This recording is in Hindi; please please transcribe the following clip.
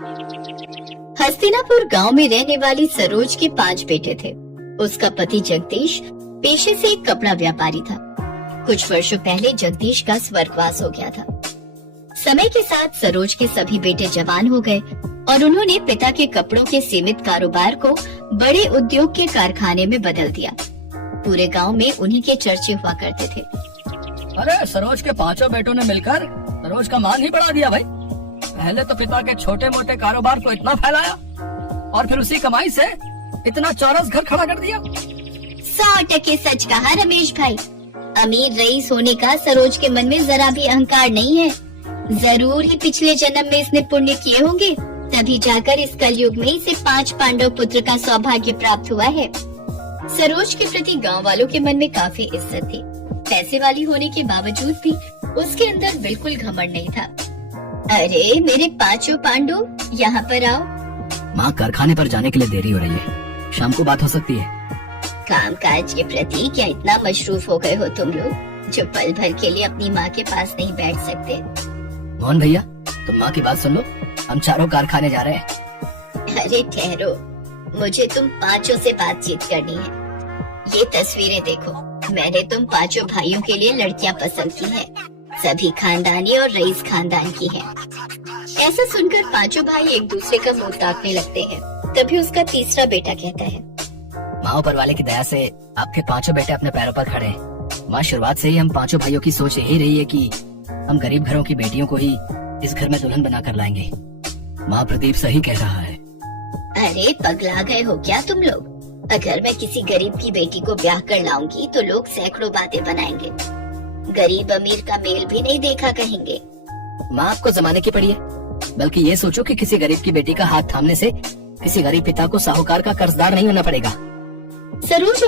हस्तिनापुर गांव में रहने वाली सरोज के 5 बेटे थे। उसका पति जगदीश पेशे से एक कपड़ा व्यापारी था। कुछ वर्षों पहले जगदीश का स्वर्गवास हो गया था। समय के साथ सरोज के सभी बेटे जवान हो गए और उन्होंने पिता के कपड़ों के सीमित कारोबार को बड़े उद्योग के कारखाने में बदल दिया। पूरे गांव में उन्हीं के चर्चे हुआ करते थे। अरे सरोज के 5 बेटों ने मिलकर सरोज का मान ही बढ़ा दिया भाई। पहले तो पिता के छोटे मोटे कारोबार को इतना फैलाया और फिर उसी कमाई से इतना चौरस घर खड़ा कर दिया। 100% सच कहा रमेश भाई। अमीर रईस होने का सरोज के मन में जरा भी अहंकार नहीं है। जरूर ही पिछले जन्म में इसने पुण्य किए होंगे, तभी जाकर इस कलयुग में इसे 5 पांडव पुत्र का सौभाग्य प्राप्त हुआ है। सरोज के प्रति गांव वालों के मन में काफी इज्जत थी। पैसे वाली होने के बावजूद भी उसके अंदर बिल्कुल घमंड नहीं था। अरे मेरे 5 पांडु, यहाँ पर आओ। माँ, कारखाने पर जाने के लिए देरी हो रही है, शाम को बात हो सकती है। कामकाज के प्रति क्या इतना मशरूफ हो गए हो तुम लोग, जो पल भर के लिए अपनी माँ के पास नहीं बैठ सकते। मोहन भैया, तुम माँ की बात सुन लो, हम चारों कारखाने जा रहे हैं। अरे ठहरो, मुझे तुम 5 से बातचीत करनी है। ये तस्वीरें देखो, मैंने तुम 5 भाइयों के लिए लड़कियां पसंद की हैं। सभी खानदानी और रईस खानदान की हैं। ऐसा सुनकर 5 भाई एक दूसरे का मुंह ताकने लगते हैं। तभी उसका तीसरा बेटा कहता है, माँ, ऊपर वाले की दया से आपके 5 बेटे अपने पैरों पर खड़े हैं। माँ, शुरुआत से ही हम 5 भाइयों की सोच यही रही है कि हम गरीब घरों की बेटियों को ही इस घर में दुल्हन बना कर लाएंगे। माँ, प्रदीप सही कह रहा है। अरे पगला गए हो क्या तुम लोग? अगर मैं किसी गरीब की बेटी को ब्याह कर लाऊंगी तो लोग सैकड़ों बातें बनाएंगे। गरीब अमीर का मेल भी नहीं देखा कहेंगे। माँ, आपको जमाने की पड़ी है, बल्कि ये सोचो कि किसी गरीब की बेटी का हाथ थामने से किसी गरीब पिता को साहूकार का कर्जदार नहीं होना पड़ेगा। सरोज